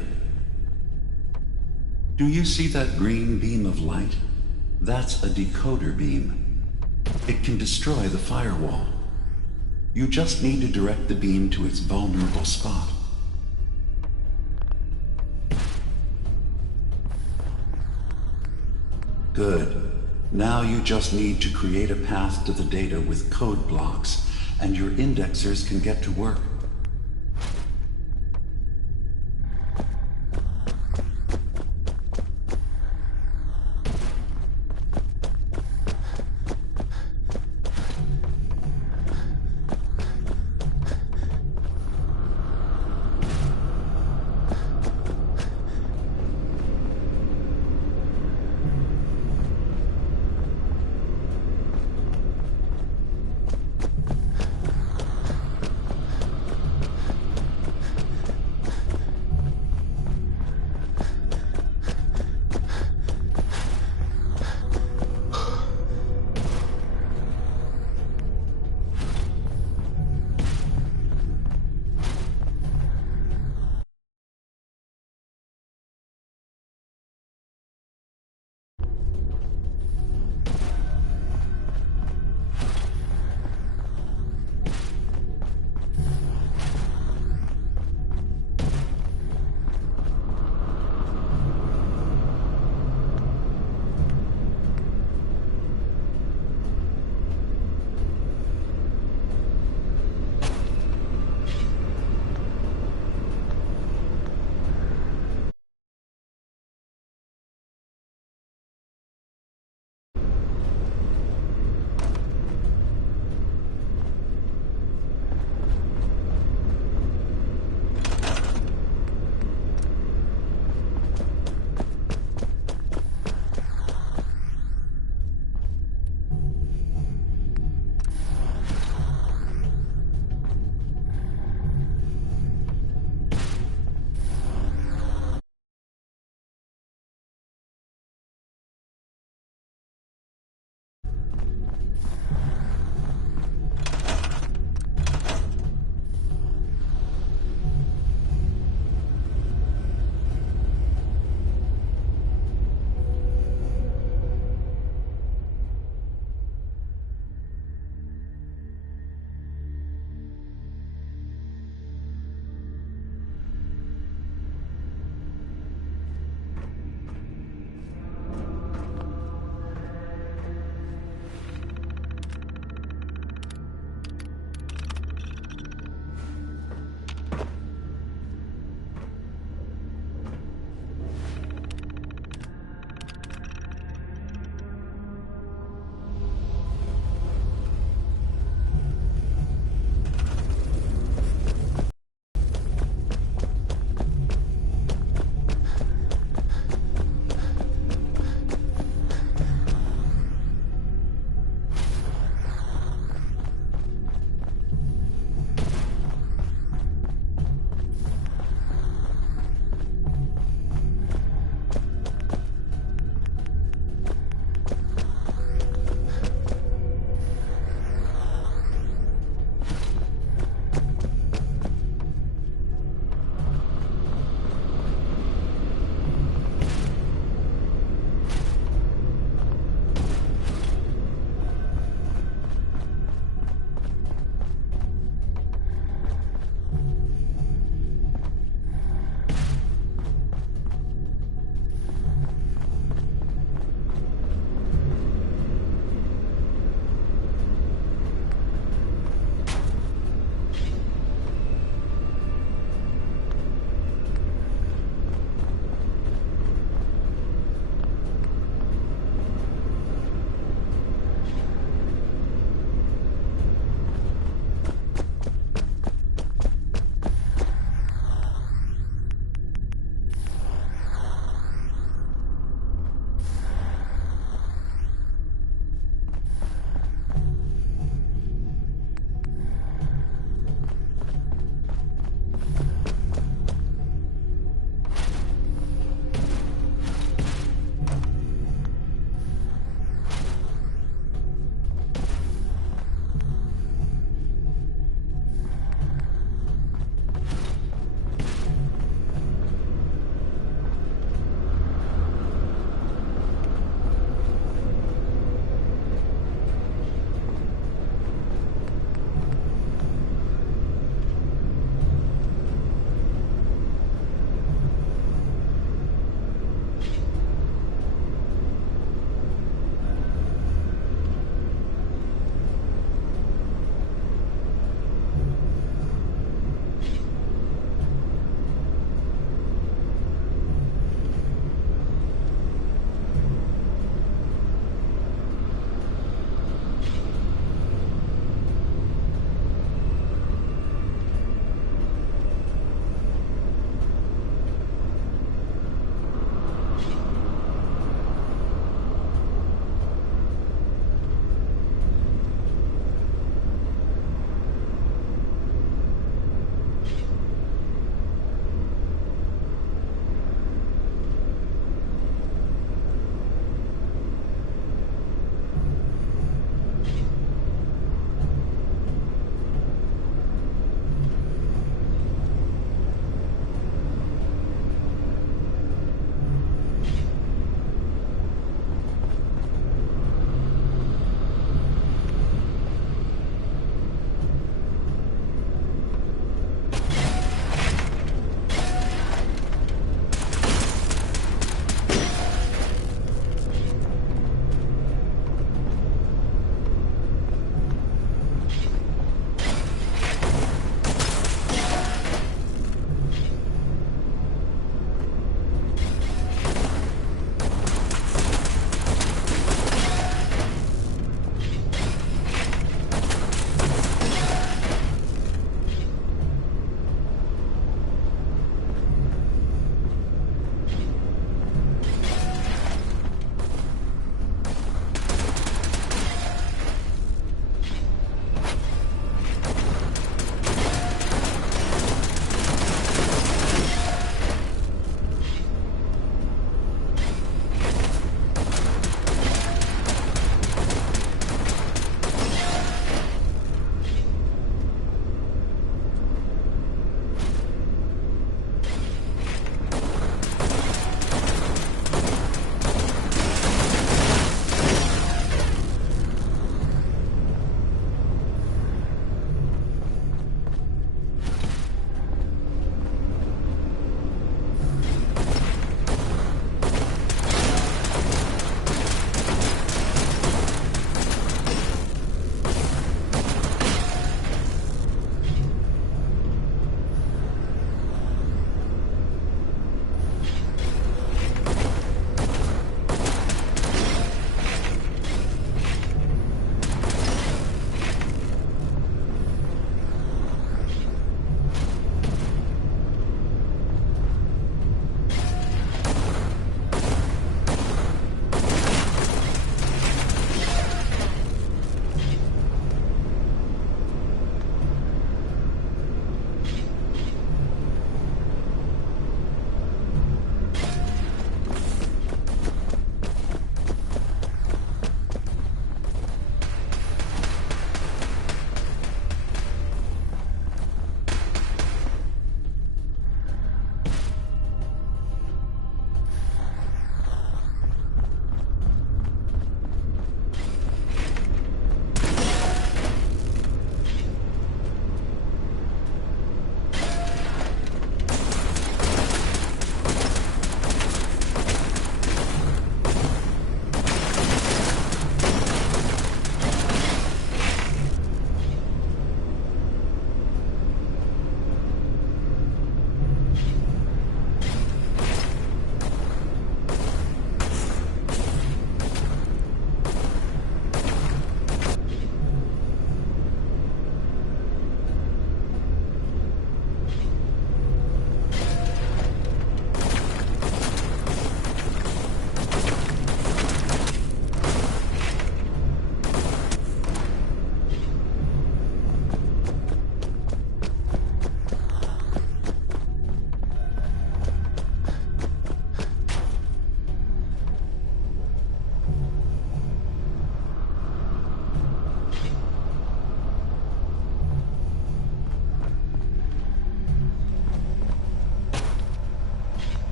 Do you see that green beam of light? That's a decoder beam. It can destroy the firewall. You just need to direct the beam to its vulnerable spot. Good. Now you just need to create a path to the data with code blocks, and your indexers can get to work.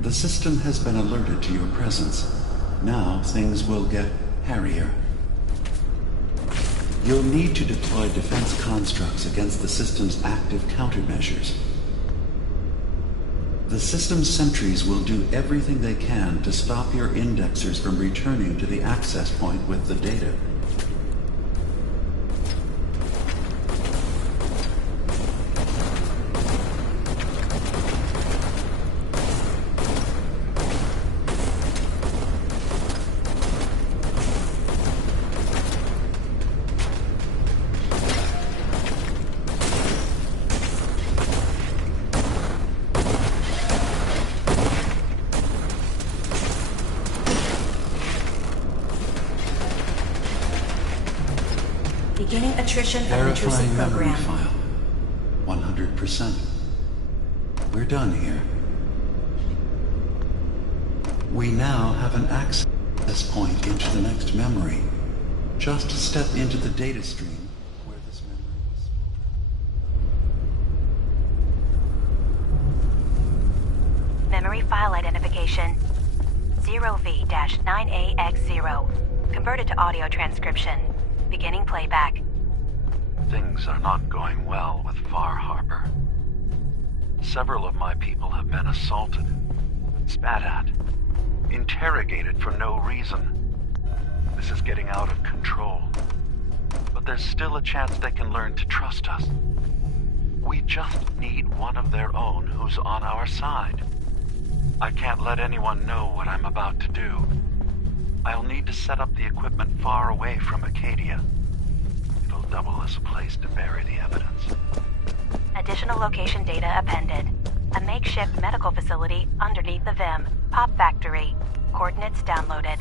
The system has been alerted to your presence. Now things will get hairier. You'll need to deploy defense constructs against the system's active countermeasures. The system's sentries will do everything they can to stop your indexers from returning to the access point with the data. Beginning attrition of Verifying intrusive memory program. file. 100%. We're done here. We now have an access point into the next memory. Just step into the data stream where this memory was. Memory file identification 0V-9AX0. Converted to audio transcription. Beginning playback. Things are not going well with Far Harbor. Several of my people have been assaulted, spat at, interrogated for no reason. This is getting out of control. But there's still a chance they can learn to trust us. We just need one of their own who's on our side. I can't let anyone know what I'm about to do. I'll need to set up the equipment far away from Acadia. It'll double as a place to bury the evidence. Additional location data appended. A makeshift medical facility underneath the VIM. Pop factory. Coordinates downloaded.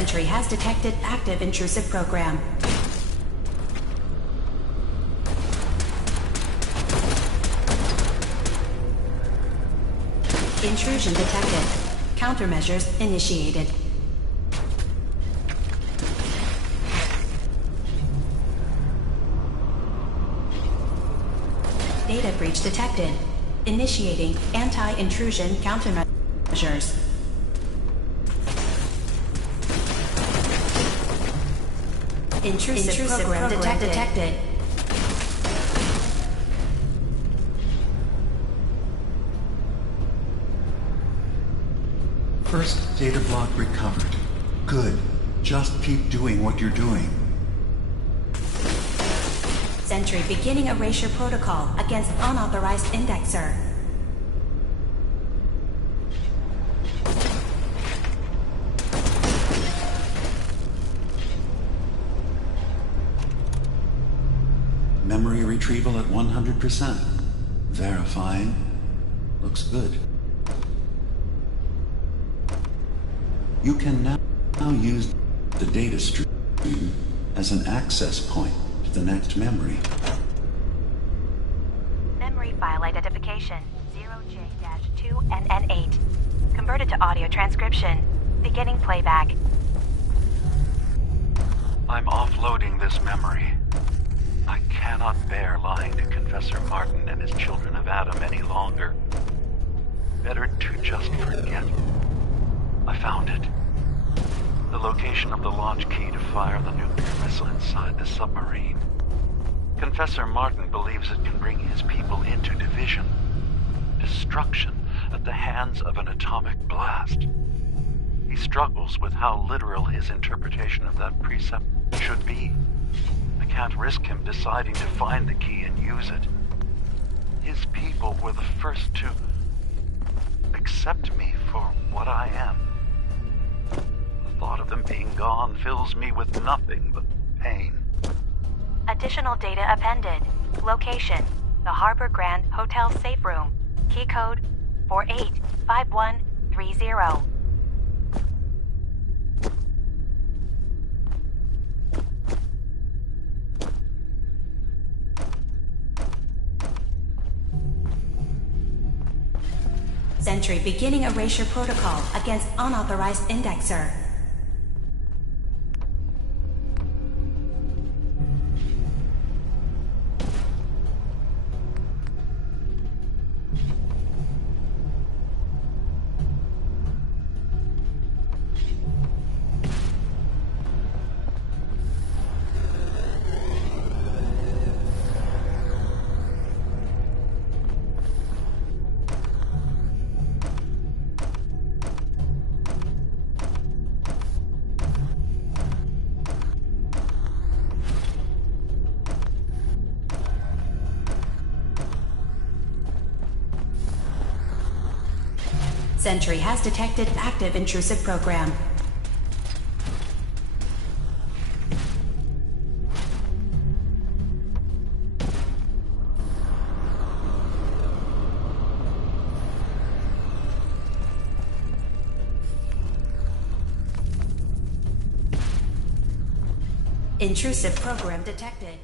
Sentry has detected active intrusive program. Intrusion detected. Countermeasures initiated. Data breach detected. Initiating anti-intrusion countermeasures. Intrusive program detected. First data block recovered. Good. Just keep doing what you're doing. Sentry beginning erasure protocol against unauthorized indexer. Memory retrieval at 100%. Verifying. Looks good. You can now use the data stream as an access point to the next memory. Memory file identification 0J-2NN8. Converted to audio transcription. Beginning playback. I'm offloading this memory. I cannot bear lying to Confessor Martin and his children of Adam any longer. Better to just forget. I found it. The location of the launch key to fire the nuclear missile inside the submarine. Confessor Martin believes it can bring his people into division. Destruction at the hands of an atomic blast. He struggles with how literal his interpretation of that precept should be. I can't risk him deciding to find the key and use it. His people were the first to accept me for what I am. The thought of them being gone fills me with nothing but pain. Additional data appended. Location: the Harbor Grand Hotel safe room. Key code 485130. Sentry beginning erasure protocol against unauthorized indexer. Sentry has detected active intrusive program. Intrusive program detected.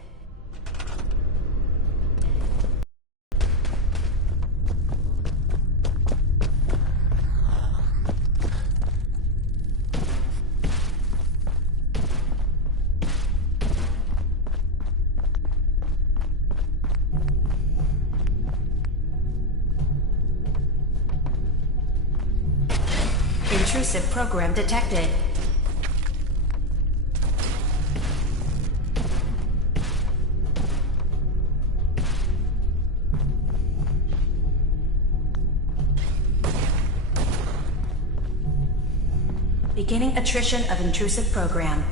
Intrusive program detected. Beginning attrition of intrusive program.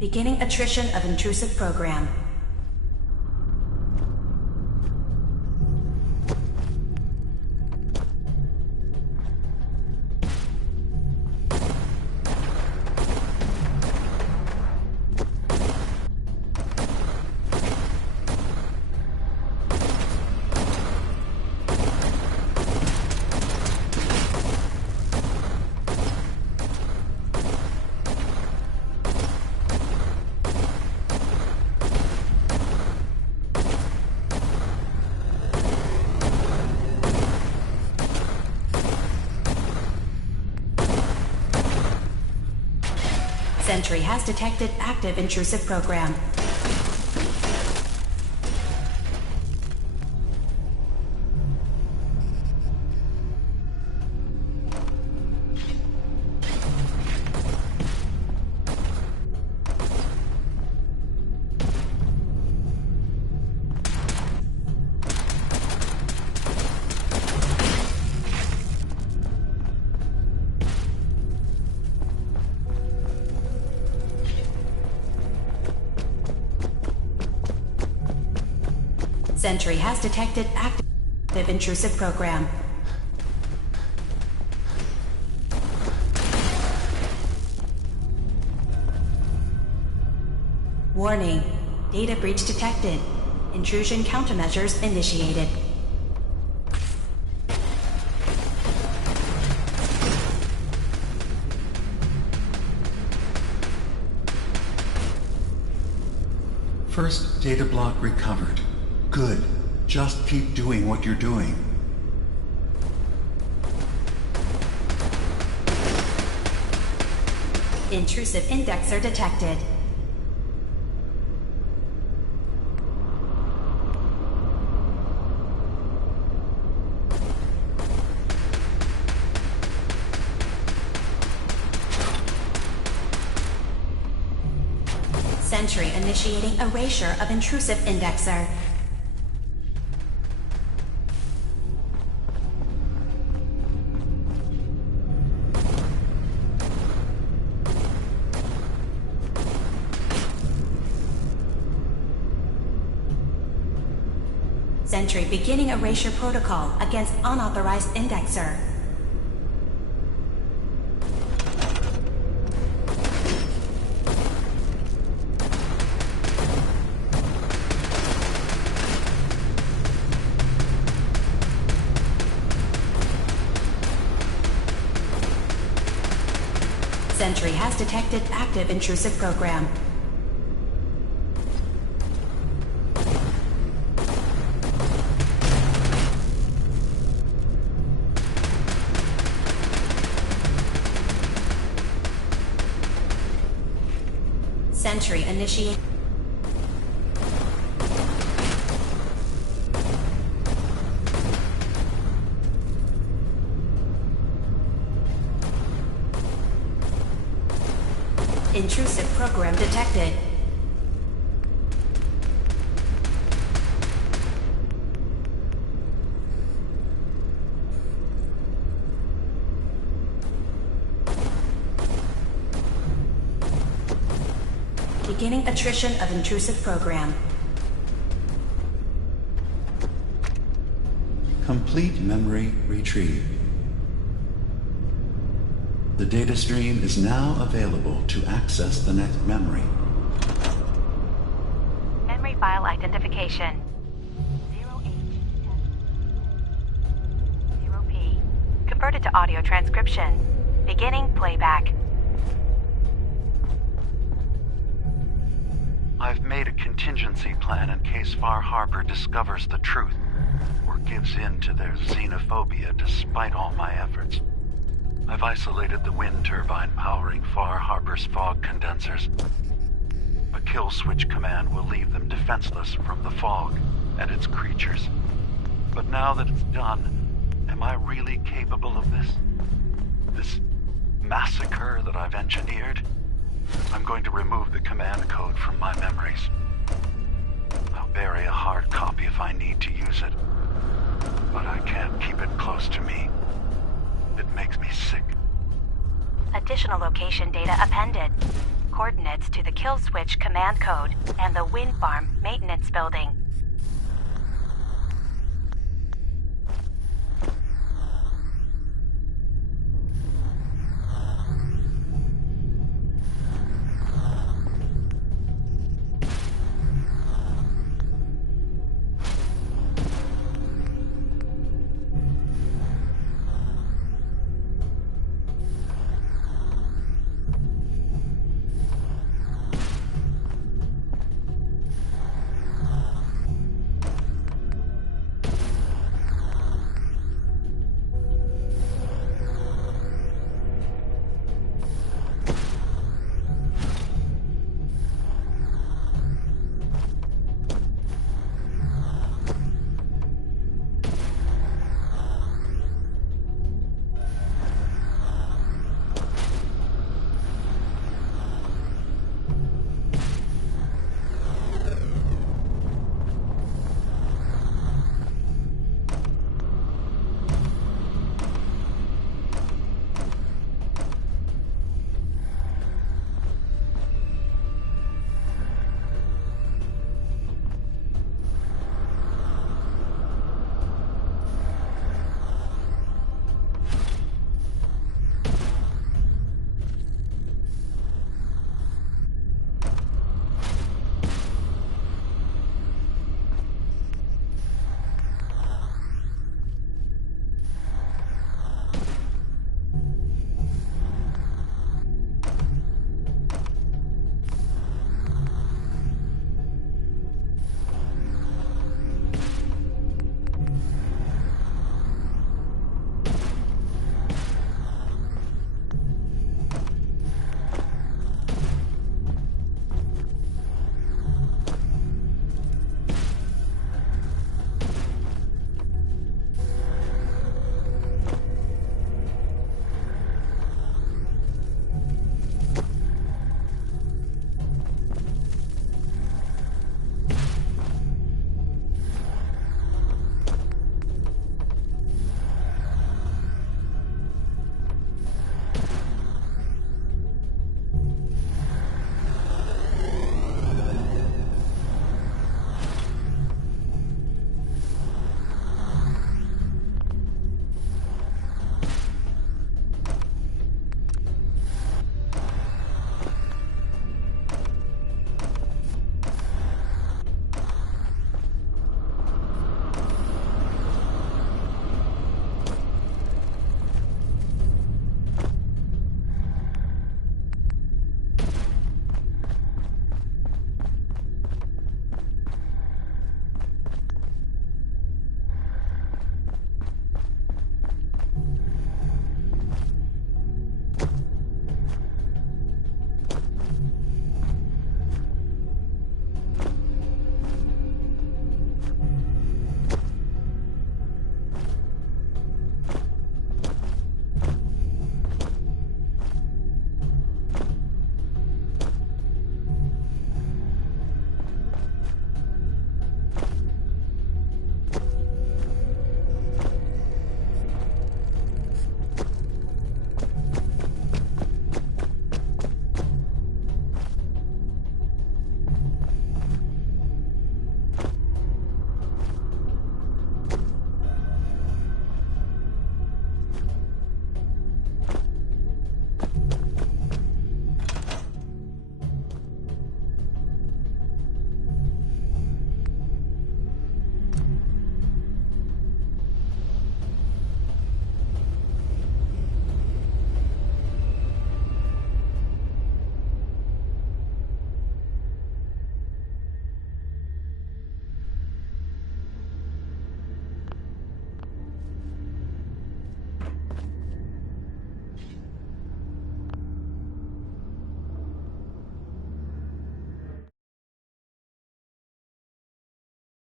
Beginning attrition of intrusive program. Sentry has detected active intrusive program. Sentry has detected active intrusive program. Warning. Data breach detected. Intrusion countermeasures initiated. First data block recovered. Good. Just keep doing what you're doing. Intrusive indexer detected. Sentry initiating erasure of intrusive indexer. Sentry beginning erasure protocol against unauthorized indexer. Sentry has detected active intrusive program. Sentry initiate. Intrusive program detected. Beginning attrition of intrusive program. Complete memory retrieved. The data stream is now available to access the next memory. Memory file identification. 0P. Converted to audio transcription. Beginning playback. I've made a contingency plan in case Far Harbor discovers the truth or gives in to their xenophobia despite all my efforts. I've isolated the wind turbine powering Far Harbor's fog condensers. A kill switch command will leave them defenseless from the fog and its creatures. But now that it's done, am I really capable of this? This massacre that I've engineered? I'm going to remove the command code from my memories. I'll bury a hard copy if I need to use it. But I can't keep it close to me. It makes me sick. Additional location data appended. Coordinates to the kill switch command code and the wind farm maintenance building.